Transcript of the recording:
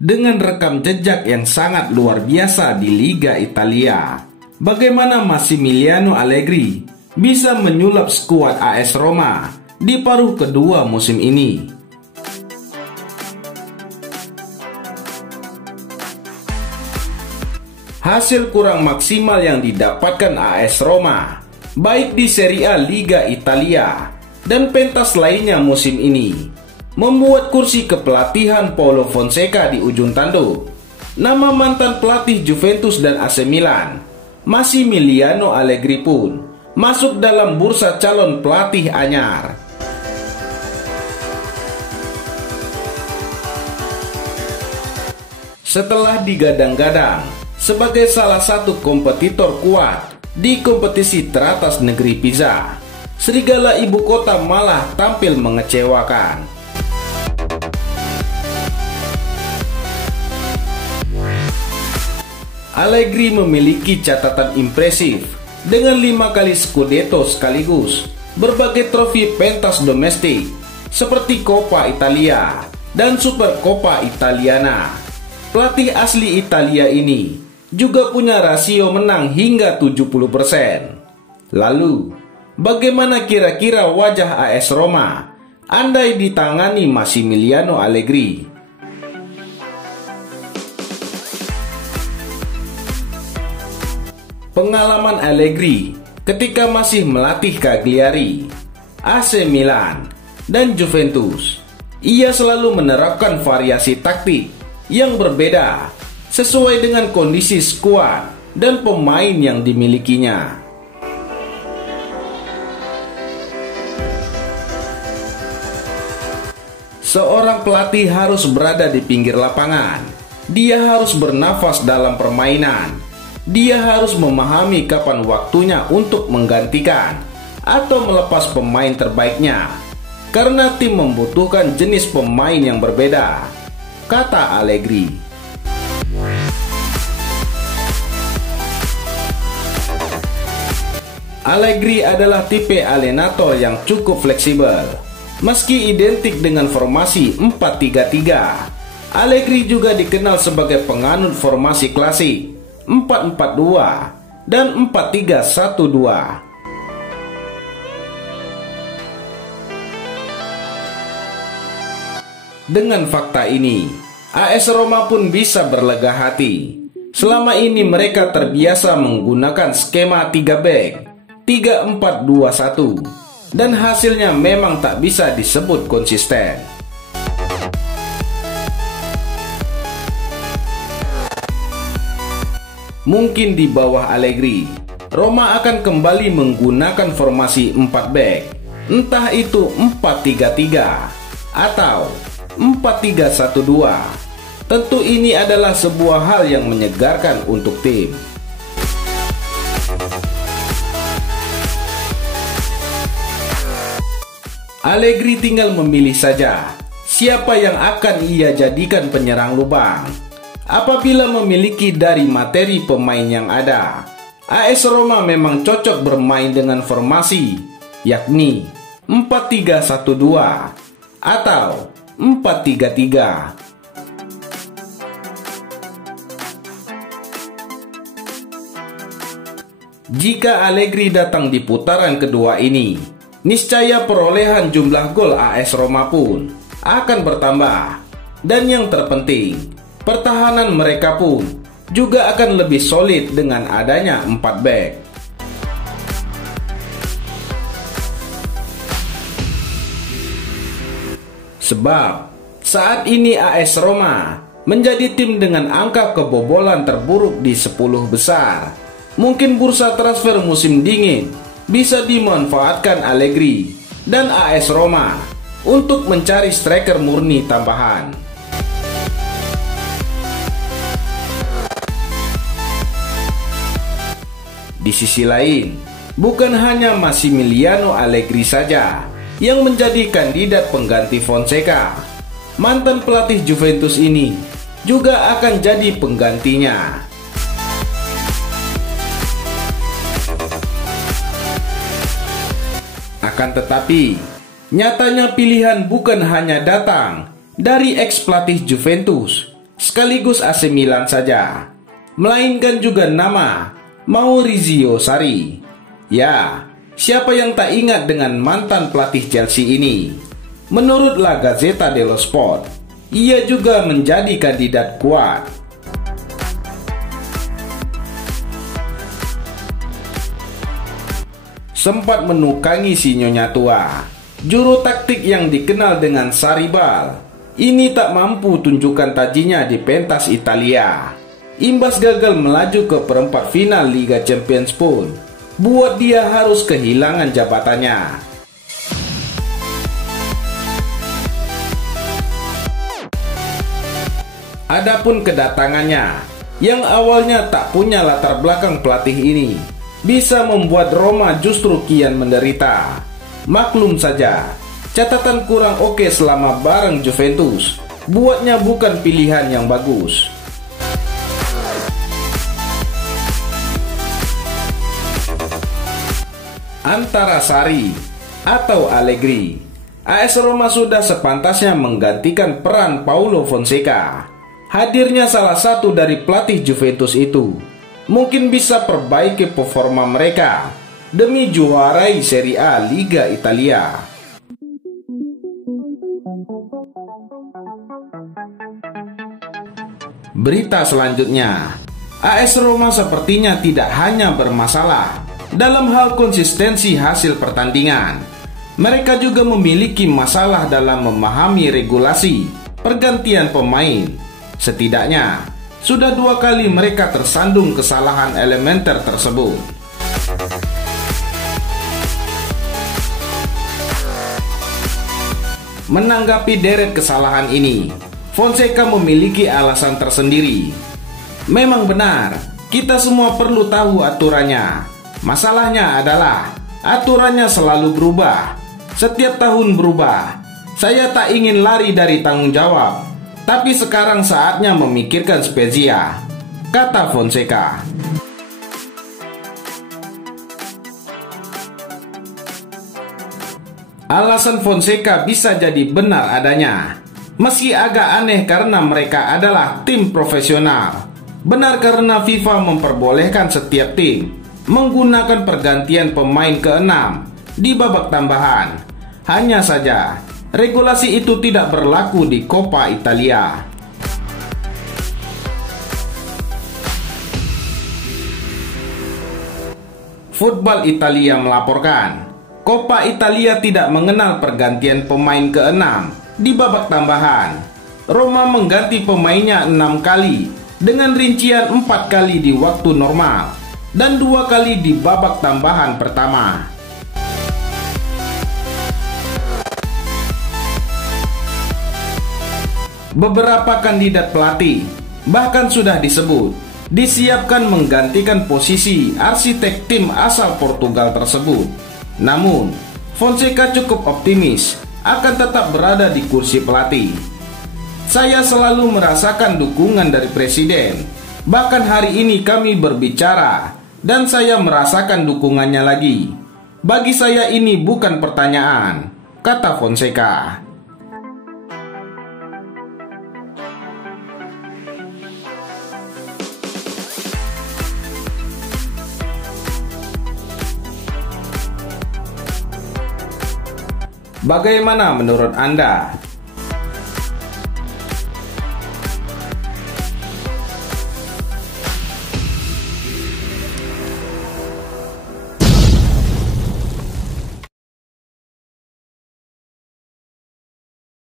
Dengan rekam jejak yang sangat luar biasa di Liga Italia, bagaimana Massimiliano Allegri bisa menyulap skuad AS Roma di paruh kedua musim ini? Hasil kurang maksimal yang didapatkan AS Roma, baik di Serie A Liga Italia dan pentas lainnya musim ini, membuat kursi kepelatihan Paulo Fonseca di ujung tanduk. Nama mantan pelatih Juventus dan AC Milan, Massimiliano Allegri pun masuk dalam bursa calon pelatih anyar. Setelah digadang-gadang sebagai salah satu kompetitor kuat di kompetisi teratas negeri Pisa, serigala ibu kota malah tampil mengecewakan. Allegri memiliki catatan impresif dengan 5 kali Scudetto sekaligus, berbagai trofi pentas domestik seperti Coppa Italia dan Supercoppa Italiana. Pelatih asli Italia ini juga punya rasio menang hingga 70%. Lalu, bagaimana kira-kira wajah AS Roma andai ditangani Massimiliano Allegri? Pengalaman Allegri ketika masih melatih Cagliari, AC Milan, dan Juventus, ia selalu menerapkan variasi taktik yang berbeda sesuai dengan kondisi skuad dan pemain yang dimilikinya. Seorang pelatih harus berada di pinggir lapangan. Dia harus bernafas dalam permainan. Dia harus memahami kapan waktunya untuk menggantikan atau melepas pemain terbaiknya, karena tim membutuhkan jenis pemain yang berbeda, kata Allegri. Allegri adalah tipe alienator yang cukup fleksibel. Meski identik dengan formasi 4-3-3, Allegri juga dikenal sebagai penganut formasi klasik 4-4-2 dan 4-3-1-2. Dengan fakta ini, AS Roma pun bisa berlega hati. Selama ini mereka terbiasa menggunakan skema 3 back 3-4-2-1, dan hasilnya memang tak bisa disebut konsisten. Mungkin di bawah Allegri, Roma akan kembali menggunakan formasi 4 back, entah itu 4-3-3 atau 4-3-1-2. Tentu ini adalah sebuah hal yang menyegarkan untuk tim. Allegri tinggal memilih saja siapa yang akan ia jadikan penyerang lubang. Apabila memiliki dari materi pemain yang ada, AS Roma memang cocok bermain dengan formasi, yakni 4-3-1-2 atau 4-3-3. Jika Allegri datang di putaran kedua ini, niscaya perolehan jumlah gol AS Roma pun akan bertambah. Dan yang terpenting, pertahanan mereka pun juga akan lebih solid dengan adanya 4 back. Sebab saat ini AS Roma menjadi tim dengan angka kebobolan terburuk di 10 besar. Mungkin bursa transfer musim dingin bisa dimanfaatkan Allegri dan AS Roma untuk mencari striker murni tambahan. Di sisi lain, bukan hanya Massimiliano Allegri saja yang menjadi kandidat pengganti Fonseca. Mantan pelatih Juventus ini juga akan jadi penggantinya. Akan tetapi, nyatanya pilihan bukan hanya datang dari ex-pelatih Juventus sekaligus AC Milan saja, melainkan juga nama Maurizio Sarri. Ya, siapa yang tak ingat dengan mantan pelatih Chelsea ini? Menurut La Gazzetta dello Sport, ia juga menjadi kandidat kuat. Sempat menukangi si nyonya tua, juru taktik yang dikenal dengan Sarribal ini tak mampu tunjukkan tajinya di pentas Italia. Imbas gagal melaju ke perempat final Liga Champions pun buat dia harus kehilangan jabatannya. Adapun kedatangannya yang awalnya tak punya latar belakang pelatih ini bisa membuat Roma justru kian menderita. Maklum saja, catatan kurang oke selama bareng Juventus buatnya bukan pilihan yang bagus. Antara Sarri atau Allegri, AS Roma sudah sepantasnya menggantikan peran Paulo Fonseca. Hadirnya salah satu dari pelatih Juventus itu mungkin bisa perbaiki performa mereka demi juarai Serie A Liga Italia. Berita selanjutnya, AS Roma sepertinya tidak hanya bermasalah dalam hal konsistensi hasil pertandingan. Mereka juga memiliki masalah dalam memahami regulasi pergantian pemain. Setidaknya sudah 2 kali mereka tersandung kesalahan elementer tersebut. Menanggapi deret kesalahan ini, Fonseca memiliki alasan tersendiri. Memang benar, kita semua perlu tahu aturannya. Masalahnya adalah aturannya selalu berubah. Setiap tahun berubah. Saya tak ingin lari dari tanggung jawab, tapi sekarang saatnya memikirkan Spezia, kata Fonseca. Alasan Fonseca bisa jadi benar adanya, meski agak aneh karena mereka adalah tim profesional. Benar karena FIFA memperbolehkan setiap tim menggunakan pergantian pemain ke-6 di babak tambahan. Hanya saja, regulasi itu tidak berlaku di Coppa Italia. Football Italia melaporkan, Coppa Italia tidak mengenal pergantian pemain ke-6 di babak tambahan. Roma mengganti pemainnya 6 kali dengan rincian 4 kali di waktu normal dan 2 kali di babak tambahan pertama. Beberapa kandidat pelatih bahkan sudah disebut disiapkan menggantikan posisi arsitek tim asal Portugal tersebut. Namun, Fonseca cukup optimis akan tetap berada di kursi pelatih. Saya selalu merasakan dukungan dari presiden. Bahkan hari ini kami berbicara dan saya merasakan dukungannya lagi. Bagi saya ini bukan pertanyaan, kata Fonseca. Bagaimana menurut Anda?